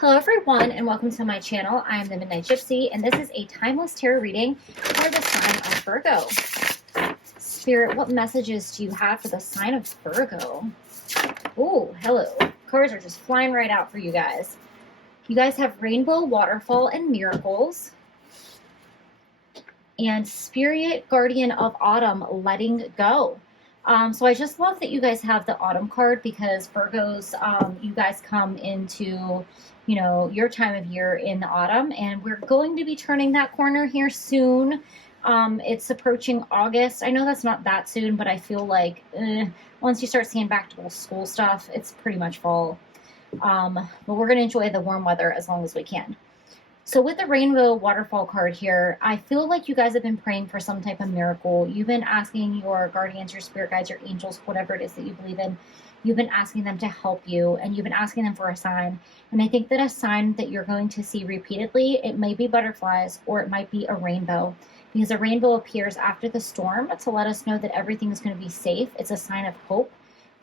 Hello everyone and welcome to my channel. I am the Midnight Gypsy and this is a timeless tarot reading for the sign of Virgo. Spirit, what messages do you have for the sign of Virgo? Oh, hello. Cards are just flying right out for you guys. You guys have Rainbow, Waterfall, and Miracles. And Spirit, Guardian of Autumn, Letting Go. So I just love that you guys have the Autumn card because Virgos, you guys come into, your time of year in the autumn, and we're going to be turning that corner here soon. It's approaching August. I know that's not that soon, but I feel like once you start seeing back to school stuff, it's pretty much fall. But we're going to enjoy the warm weather as long as we can. So with the Rainbow Waterfall card here, I feel like you guys have been praying for some type of miracle. You've been asking your guardians, your spirit guides, your angels, whatever it is that you believe in. You've been asking them to help you, and you've been asking them for a sign. And I think that a sign that you're going to see repeatedly, it might be butterflies or it might be a rainbow, because a rainbow appears after the storm to let us know that everything is going to be safe. It's a sign of hope.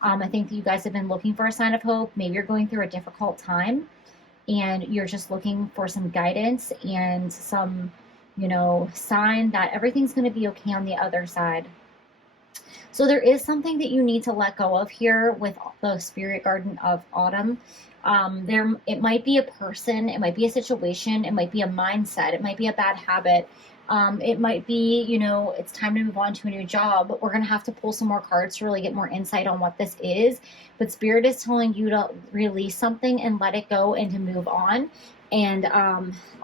I think that you guys have been looking for a sign of hope. Maybe you're going through a difficult time and you're just looking for some guidance and some, sign that everything's going to be okay on the other side. So there is something that you need to let go of here with the Spirit Garden of Autumn. It might be a person, it might be a situation, it might be a mindset, it might be a bad habit. It might be, it's time to move on to a new job. We're going to have to pull some more cards to really get more insight on what this is. But Spirit is telling you to release something and let it go and to move on and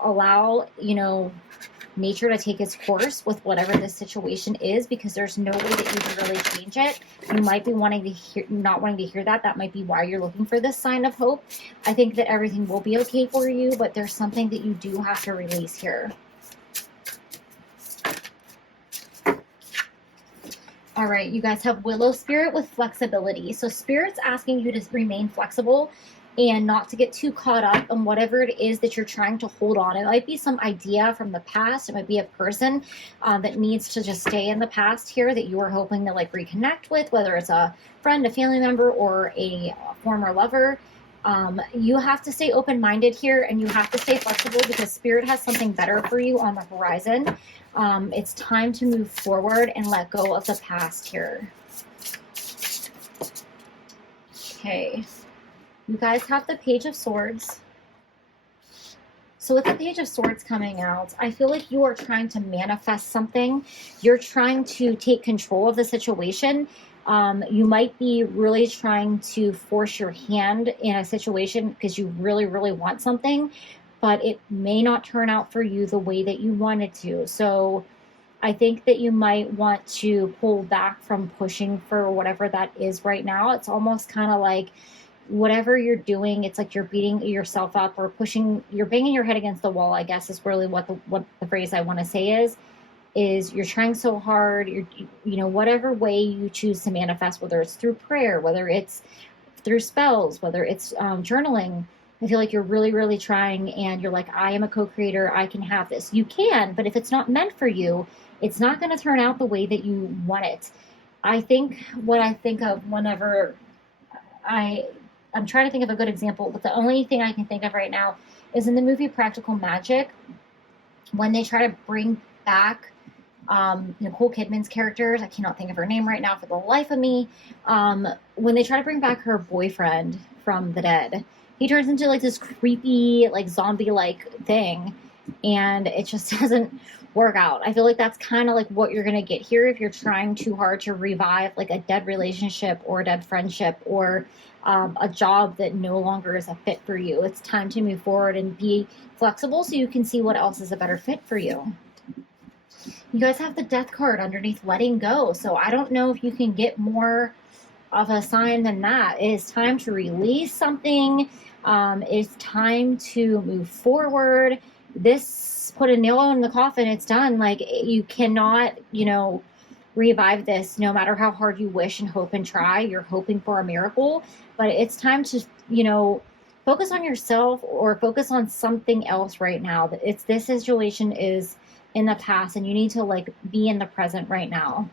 allow, nature to take its course with whatever this situation is, because there's no way that you can really change it. You might be not wanting to hear that. That might be why you're looking for this sign of hope. I think that everything will be okay for you, but there's something that you do have to release here. All right, you guys have Willow Spirit with flexibility. So Spirit's asking you to remain flexible and not to get too caught up on whatever it is that you're trying to hold on. It might be some idea from the past. It might be a person that needs to just stay in the past here that you are hoping to reconnect with, whether it's a friend, a family member, or a former lover. You have to stay open-minded here and you have to stay flexible because Spirit has something better for you on the horizon. It's time to move forward and let go of the past here. Okay. You guys have the Page of Swords. So with the Page of Swords coming out, I feel like you are trying to manifest something. You're trying to take control of the situation. You might be really trying to force your hand in a situation because you really, really want something, but it may not turn out for you the way that you wanted to. So I think that you might want to pull back from pushing for whatever that is right now. It's almost kind of like whatever you're doing, it's like you're beating yourself up or you're banging your head against the wall, I guess is really what the phrase I want to say is you're trying so hard, whatever way you choose to manifest, whether it's through prayer, whether it's through spells, whether it's journaling. I feel like you're really, really trying and you're like, I am a co-creator, I can have this. You can, but if it's not meant for you, it's not going to turn out the way that you want it. I think what I think of whenever I'm trying to think of a good example, but the only thing I can think of right now is in the movie Practical Magic, when they try to bring back Nicole Kidman's characters. I cannot think of her name right now for the life of me. When they try to bring back her boyfriend from the dead, he turns into this creepy, zombie-like thing, and it just doesn't work out. I feel like that's kind of what you're going to get here if you're trying too hard to revive a dead relationship or a dead friendship or a job that no longer is a fit for you. It's time to move forward and be flexible so you can see what else is a better fit for you. You guys have the Death card underneath Letting Go. So I don't know if you can get more of a sign than that. It is time to release something. It's time to move forward. This put a nail in the coffin. It's done. You cannot, revive this no matter how hard you wish and hope and try. You're hoping for a miracle, but it's time to, focus on yourself or focus on something else right now. This situation is in the past and you need to be in the present right now.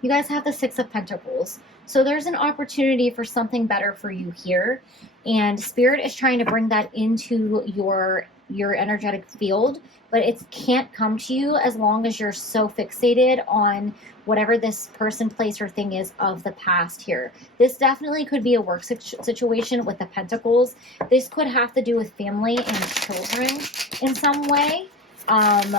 You guys have the Six of Pentacles. So there's an opportunity for something better for you here. And Spirit is trying to bring that into your energetic field, but it can't come to you as long as you're so fixated on whatever this person, place, or thing is of the past here. This definitely could be a work situation with the Pentacles. This could have to do with family and children in some way. I'm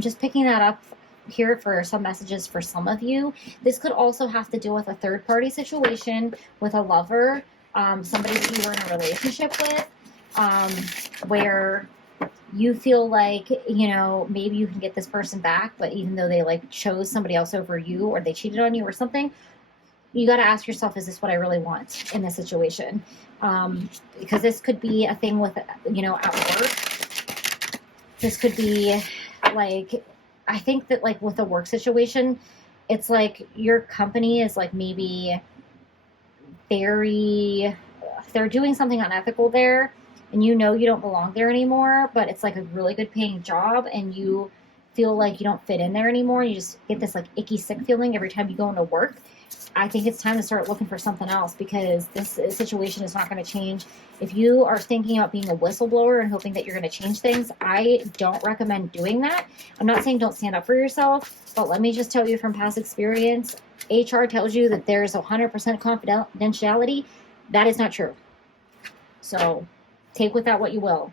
just picking that up here for some messages for some of you. This could also have to do with a third-party situation with a lover, somebody that you were in a relationship with, where you feel like, you know, maybe you can get this person back, but even though they like chose somebody else over you, or they cheated on you or something, you got to ask yourself, is this what I really want in this situation? Because this could be a thing with, you know, at work. This could be like, I think that like with a work situation, it's like your company is like maybe they're doing something unethical there, and you know you don't belong there anymore, but it's like a really good paying job, and you feel like you don't fit in there anymore. You just get this like icky sick feeling every time you go into work. I think it's time to start looking for something else, because this situation is not going to change. If you are thinking about being a whistleblower and hoping that you're going to change things, I don't recommend doing that. I'm not saying don't stand up for yourself, but let me just tell you from past experience, HR tells you that there's 100% confidentiality. That is not true. So take with that what you will.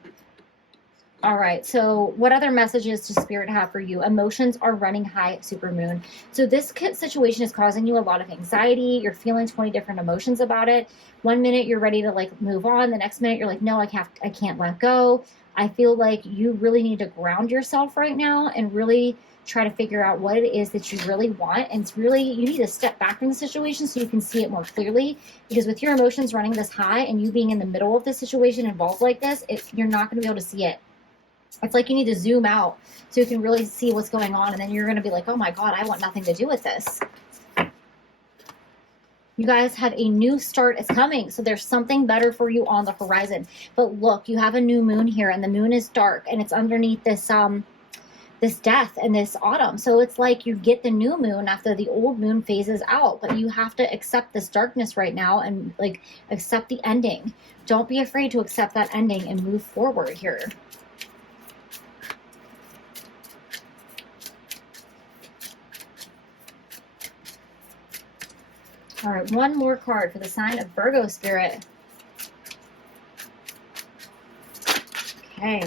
All right, so what other messages does Spirit have for you? Emotions are running high at supermoon. So this situation is causing you a lot of anxiety. You're feeling 20 different emotions about it. One minute you're ready to like move on. The next minute you're like, no, I can't let go. I feel like you really need to ground yourself right now and really try to figure out what it is that you really want. And it's really, you need to step back from the situation so you can see it more clearly, because with your emotions running this high and you being in the middle of the situation involved like this, you're not going to be able to see it. It's like you need to zoom out so you can really see what's going on, and then you're going to be like, oh my God, I want nothing to do with this. You guys have a new start is coming, so there's something better for you on the horizon. But look, you have a new moon here, and the moon is dark, and it's underneath this this death and this autumn. So it's like you get the new moon after the old moon phases out, but you have to accept this darkness right now and like accept the ending. Don't be afraid to accept that ending and move forward here. All right, one more card for the sign of Virgo, Spirit. Okay.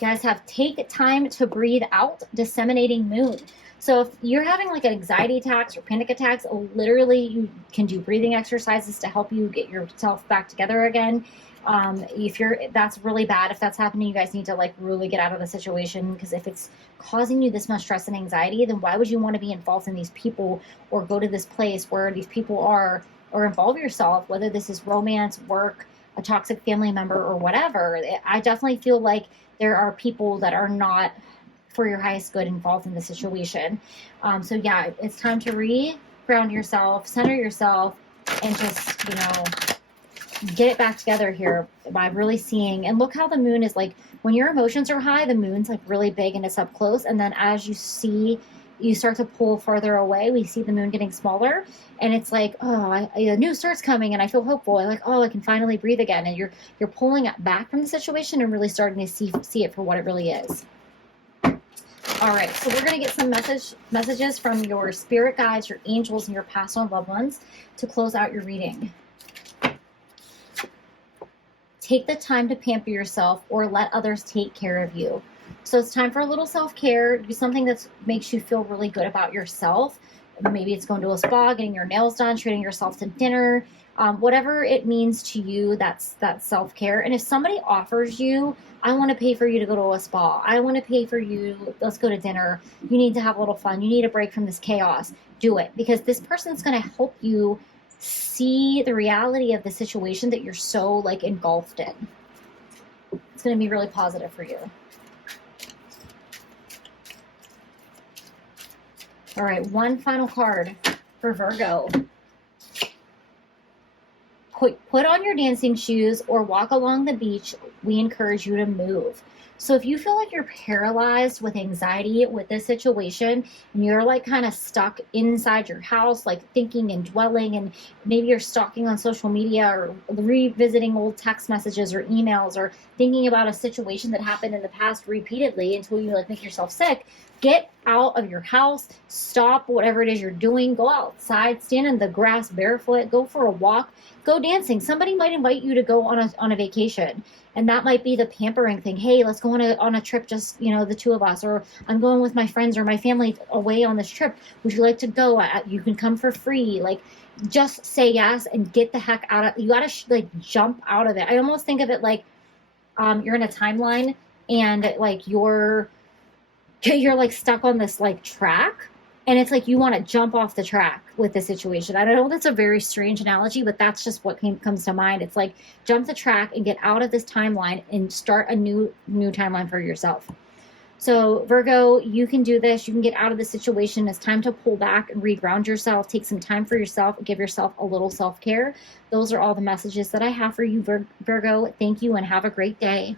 You guys have take time to breathe out, disseminating moon. So if you're having like anxiety attacks or panic attacks, literally you can do breathing exercises to help you get yourself back together again. That's really bad. If that's happening, you guys need to like really get out of the situation, because if it's causing you this much stress and anxiety, then why would you want to be involved in these people or go to this place where these people are, or involve yourself, whether this is romance, work, a toxic family member, or whatever. I definitely feel like there are people that are not for your highest good involved in the situation. So yeah, it's time to re-ground yourself, center yourself, and just, you know, get it back together here by really seeing. And look how the moon is like, when your emotions are high, the moon's like really big and it's up close. And then as you see, you start to pull further away, we see the moon getting smaller. And it's like, oh, a new start's coming and I feel hopeful. I'm like, oh, I can finally breathe again. And you're pulling it back from the situation and really starting to see it for what it really is. All right, so we're going to get some messages from your spirit guides, your angels, and your past on loved ones to close out your reading. Take the time to pamper yourself or let others take care of you. So it's time for a little self-care. Do something that makes you feel really good about yourself. Maybe it's going to a spa, getting your nails done, treating yourself to dinner, whatever it means to you, that's self-care. And if somebody offers you, I want to pay for you to go to a spa, I want to pay for you, let's go to dinner, you need to have a little fun, you need a break from this chaos, do it. Because this person's going to help you see the reality of the situation that you're so like engulfed in. It's going to be really positive for you. All right, one final card for Virgo. Put on your dancing shoes or walk along the beach. We encourage you to move. So if you feel like you're paralyzed with anxiety with this situation and you're like kind of stuck inside your house, like thinking and dwelling, and maybe you're stalking on social media or revisiting old text messages or emails or thinking about a situation that happened in the past repeatedly until you like make yourself sick, get out of your house, stop whatever it is you're doing, go outside, stand in the grass barefoot, go for a walk, go dancing. Somebody might invite you to go on a vacation. And that might be the pampering thing. Hey, let's go on a trip, just, you know, the two of us, or I'm going with my friends or my family away on this trip. Would you like to go? You can come for free. Like, just say yes and get the heck out of, you got to like jump out of it. I almost think of it like you're in a timeline and like you're like stuck on this like track, and it's like you want to jump off the track with the situation. I don't know, that's a very strange analogy, but that's just what comes to mind. It's like jump the track and get out of this timeline and start a new timeline for yourself. So Virgo, you can do this. You can get out of the situation. It's time to pull back and reground yourself. Take some time for yourself. Give yourself a little self-care. Those are all the messages that I have for you, Virgo. Thank you and have a great day.